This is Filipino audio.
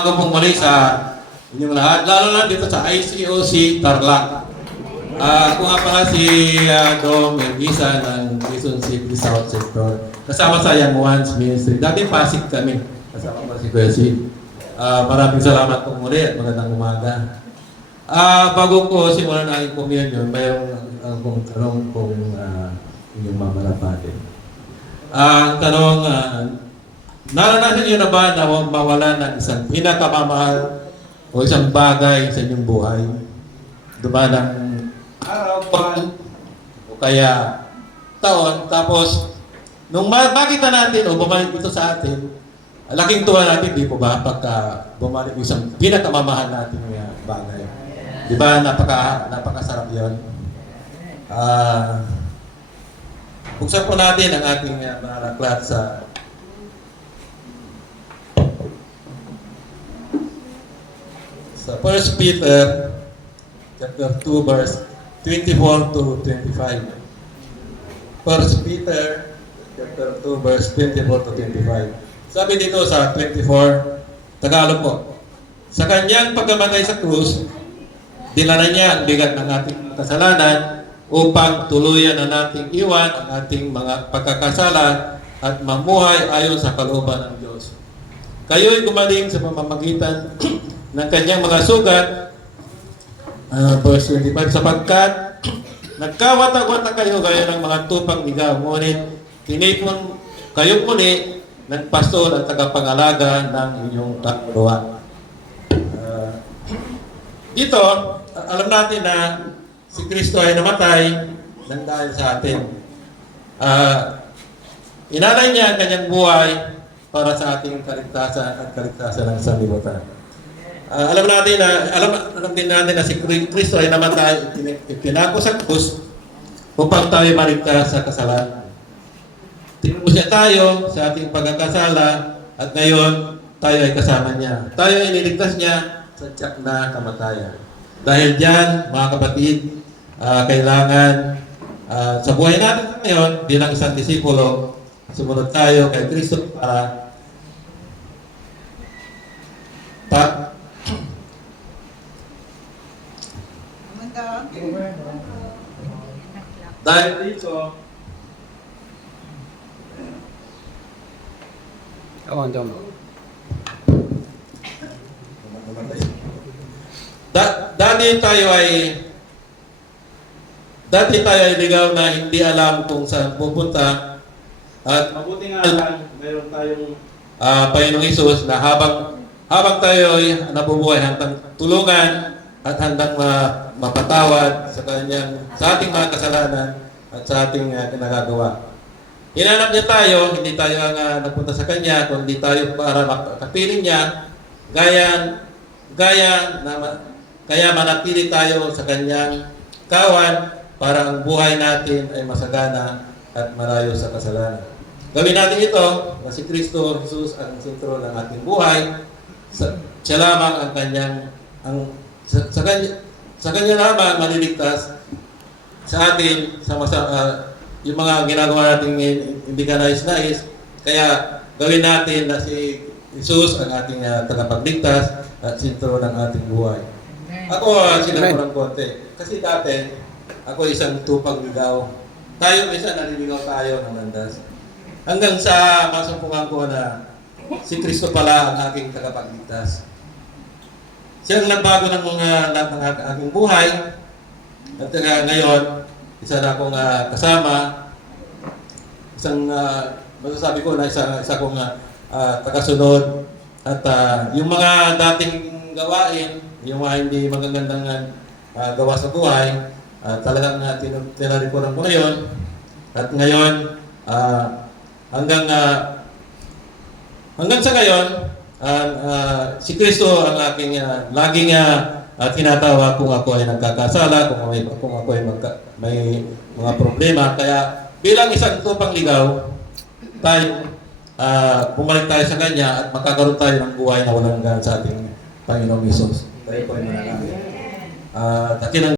Ako pong muli sa inyong lahat, lalo na dito sa ICOC Tarlac. Ako nga pala si Dom Elisa ng Quezon City South Sector. Kasama sa Young Ones Ministry. Dati Pasig kami. Kasama pa si Kuya C. Maraming salamat po muli at magandang umaga. Bago ko simulan ang communion, mayroong akong tanong kung inyong mamalapatin. Ang tanong, naranasan niyo na ba na mawala ng isang pinakamamahal o isang bagay sa inyong buhay? Diba ng araw, buwan, o kaya taon, tapos nung makita natin o bumalik ito sa atin, laking tuwa natin, di po ba, pagka bumalik isang pinakamamahal natin bagay. Diba, napakasarap yun. Buksan po natin ang ating mga aklat sa sa 1 Peter chapter 2 verse 24 to 25. 1 Peter chapter 2 verse 24 to 25. Sabi dito sa 24, Tagalog po, sa kanyang pagkamatay sa krus, dinala niya ang bigat ng ating kasalanan upang tuluyan na nating iwan ang ating mga pagkakasala at mamuhay ayon sa kalooban ng Diyos. Kayo'y gumaling sa pamamagitan ng kanyang mga sugat, verse 25, sapagkat nagkawatag-watag kayo gaya ng mga tupang ligaw, ngunit tinipon kayo muli ng pastor at tagapangalaga ng inyong kaluluwa. Dito, alam natin na si Kristo ay namatay nang dahil sa atin. Inalay niya ang kanyang buhay para sa ating kaligtasan at kaligtasan ng sanlibutan. Alam din natin na si Kristo ay namatay, pinako sa krus upang tayo maligtas sa kasalanan. Tinubos niya tayo sa ating pagkakasala at ngayon tayo ay kasama niya. Tayo ay niligtas niya sa tiyak na kamatayan. Dahil diyan, mga kapatid, kailangan sa buhay natin ngayon bilang isang disipulo, sumunod tayo kay Kristo para dahil dito dati tayo ay ligaw na hindi alam kung saan pupunta at mabuti nga lang mayroon tayong Panginoong Hesus na habang tayo ay nabubuhay hanggang tulungan at handang mapatawad sa ating mga kasalanan at sa ating nagagawa. Hinanap niya tayo, hindi tayo ang nagpunta sa Kanya, kundi tayo para makapiling niya, kaya manatili tayo sa Kanyang kawan para ang buhay natin ay masagana at malayo sa kasalanan. Gawin natin ito na si Kristo Jesus ang sentro ng ating buhay. Siya lamang ang kanyang sa kanya lamang maliligtas sa atin yung mga ginagawa natin hindi ka nais-nais. Kaya gawin natin na si Jesus ang ating tagapagligtas at sentro ng ating buhay. Ako sila ko ng konti. Kasi dati, ako isang tupang ligaw. Tayo isa naliligaw tayo ng landas. Hanggang sa masumpungan ko na si Kristo pala ang aking tagapagligtas. Siya ang nagbago ng aking buhay. At ngayon, isa na akong kasama. Isang, masasabi ko na isa akong tagasunod. At yung mga dating gawain, yung mga hindi magagandang gawa sa buhay, talagang tinalikuran ko ngayon. At ngayon, hanggang sa ngayon, si Kristo ang aking laging tinatawa kung ako ay nagkakasala, kung ako ay may mga problema. Kaya bilang isang tupang ligaw, bumalik tayo sa Kanya at magkakaroon tayo ng buhay na walang hanggan sa ating Panginoong Hesus. Tayo po ay manalangin.